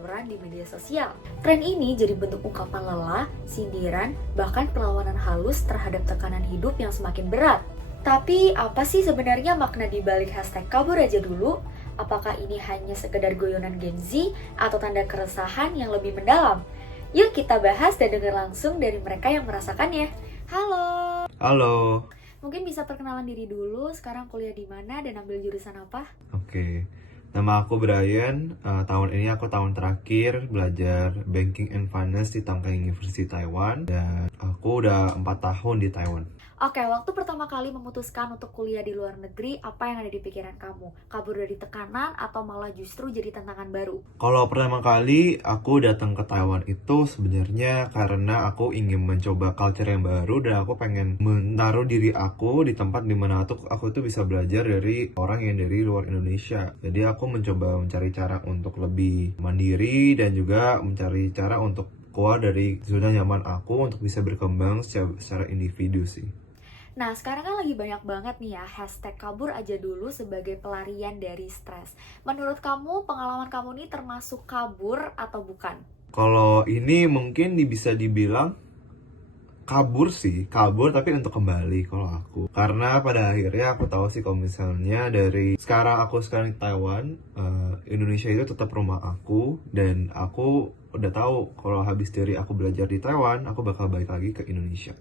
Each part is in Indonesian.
kekaburan di media sosial. Tren ini jadi bentuk ungkapan lelah, sindiran, bahkan perlawanan halus terhadap tekanan hidup yang semakin berat. Tapi apa sih sebenarnya makna di balik hashtag kabur aja dulu? Apakah ini hanya sekedar guyonan Gen Z atau tanda keresahan yang lebih mendalam? Yuk kita bahas dan dengar langsung dari mereka yang merasakannya. Halo. Halo. Mungkin bisa perkenalan diri dulu, sekarang kuliah di mana dan ambil jurusan apa? Oke. Nama aku Brian. Tahun ini aku tahun terakhir belajar Banking and Finance di Tongkang University Taiwan. Dan aku udah 4 tahun di Taiwan. Oke, waktu pertama kali memutuskan untuk kuliah di luar negeri, apa yang ada di pikiran kamu? Kabur dari tekanan atau malah justru jadi tantangan baru? Kalau pertama kali aku datang ke Taiwan itu sebenarnya karena aku ingin mencoba culture yang baru dan aku pengen menaruh diri aku di tempat dimana aku tuh bisa belajar dari orang yang dari luar Indonesia. Jadi aku mencoba mencari cara untuk lebih mandiri dan juga mencari cara untuk keluar dari zona nyaman aku untuk bisa berkembang secara individu sih. Nah, sekarang kan lagi banyak banget nih ya hashtag kabur aja dulu sebagai pelarian dari stres. Menurut kamu, pengalaman kamu ini termasuk kabur atau bukan? Kalau ini mungkin bisa dibilang kabur sih, kabur tapi untuk kembali kalau aku. Karena pada akhirnya aku tahu sih kalau misalnya dari aku sekarang di Taiwan, Indonesia itu tetap rumah aku. Dan aku udah tahu kalau habis dari aku belajar di Taiwan, aku bakal balik lagi ke Indonesia.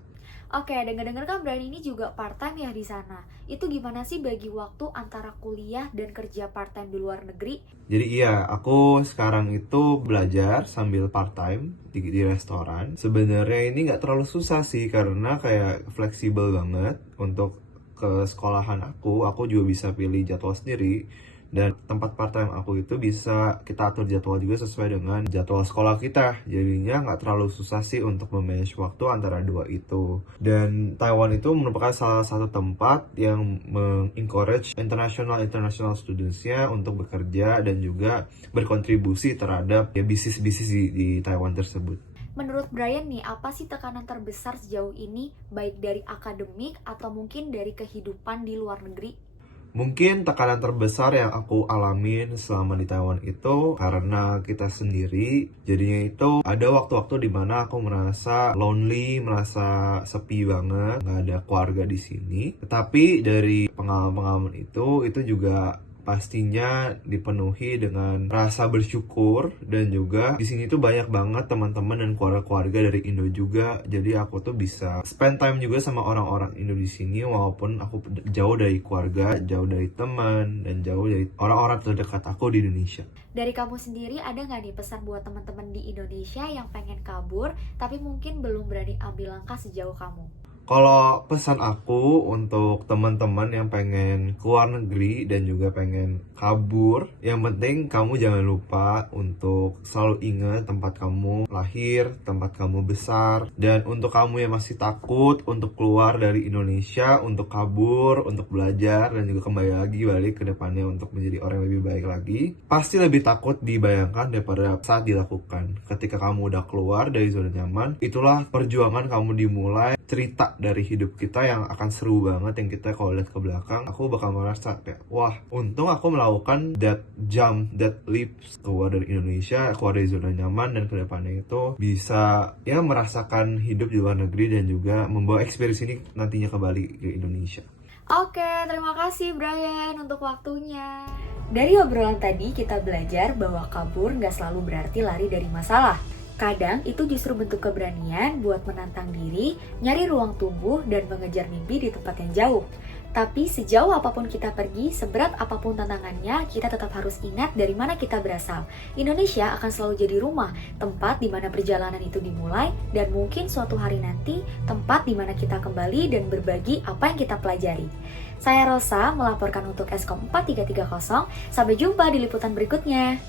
Oke, dengar-dengar kan Brian ini juga part-time ya di sana. Itu gimana sih bagi waktu antara kuliah dan kerja part-time di luar negeri? Jadi iya, aku sekarang itu belajar sambil part-time di restoran. Sebenarnya ini nggak terlalu susah sih, karena kayak fleksibel banget untuk ke sekolahan aku juga bisa pilih jadwal sendiri. Dan tempat part-time aku itu bisa kita atur jadwal juga sesuai dengan jadwal sekolah kita. Jadinya nggak terlalu susah sih untuk memanage waktu antara dua itu. Dan Taiwan itu merupakan salah satu tempat yang mengencourage international students-nya untuk bekerja dan juga berkontribusi terhadap bisnis-bisnis di Taiwan tersebut. Menurut Brian nih, apa sih tekanan terbesar sejauh ini, baik dari akademik atau mungkin dari kehidupan di luar negeri? Mungkin tekanan terbesar yang aku alamin selama di Taiwan itu karena kita sendiri. Jadinya itu ada waktu-waktu dimana aku merasa lonely, merasa sepi banget, nggak ada keluarga di sini. Tetapi dari pengalaman-pengalaman itu juga pastinya dipenuhi dengan rasa bersyukur. Dan juga di sini tuh banyak banget teman-teman dan keluarga-keluarga dari Indo juga. Jadi aku tuh bisa spend time juga sama orang-orang Indo di sini, walaupun aku jauh dari keluarga, jauh dari teman, dan jauh dari orang-orang terdekat aku di Indonesia. Dari kamu sendiri ada nggak nih pesan buat teman-teman di Indonesia yang pengen kabur tapi mungkin belum berani ambil langkah sejauh kamu? Kalau pesan aku untuk teman-teman yang pengen keluar negeri dan juga pengen kabur, yang penting kamu jangan lupa untuk selalu ingat tempat kamu lahir, tempat kamu besar. Dan untuk kamu yang masih takut untuk keluar dari Indonesia, untuk kabur, untuk belajar, dan juga kembali lagi balik ke depannya untuk menjadi orang yang lebih baik lagi, pasti lebih takut dibayangkan daripada saat dilakukan. Ketika kamu udah keluar dari zona nyaman, itulah perjuangan kamu dimulai. Cerita dari hidup kita yang akan seru banget, yang kita kalau lihat ke belakang, aku bakal merasa kayak, wah, untung aku melakukan that jump, that leap, keluar dari Indonesia, keluar dari zona nyaman, dan kedepannya itu bisa ya merasakan hidup di luar negeri dan juga membawa experience ini nantinya kembali ke Indonesia. Oke, terima kasih Brian untuk waktunya. Dari obrolan tadi kita belajar bahwa kabur nggak selalu berarti lari dari masalah. Kadang itu justru bentuk keberanian buat menantang diri, nyari ruang tumbuh, dan mengejar mimpi di tempat yang jauh. Tapi sejauh apapun kita pergi, seberat apapun tantangannya, kita tetap harus ingat dari mana kita berasal. Indonesia akan selalu jadi rumah, tempat di mana perjalanan itu dimulai, dan mungkin suatu hari nanti, tempat di mana kita kembali dan berbagi apa yang kita pelajari. Saya Rosa, melaporkan untuk Eskom 4330. Sampai jumpa di liputan berikutnya.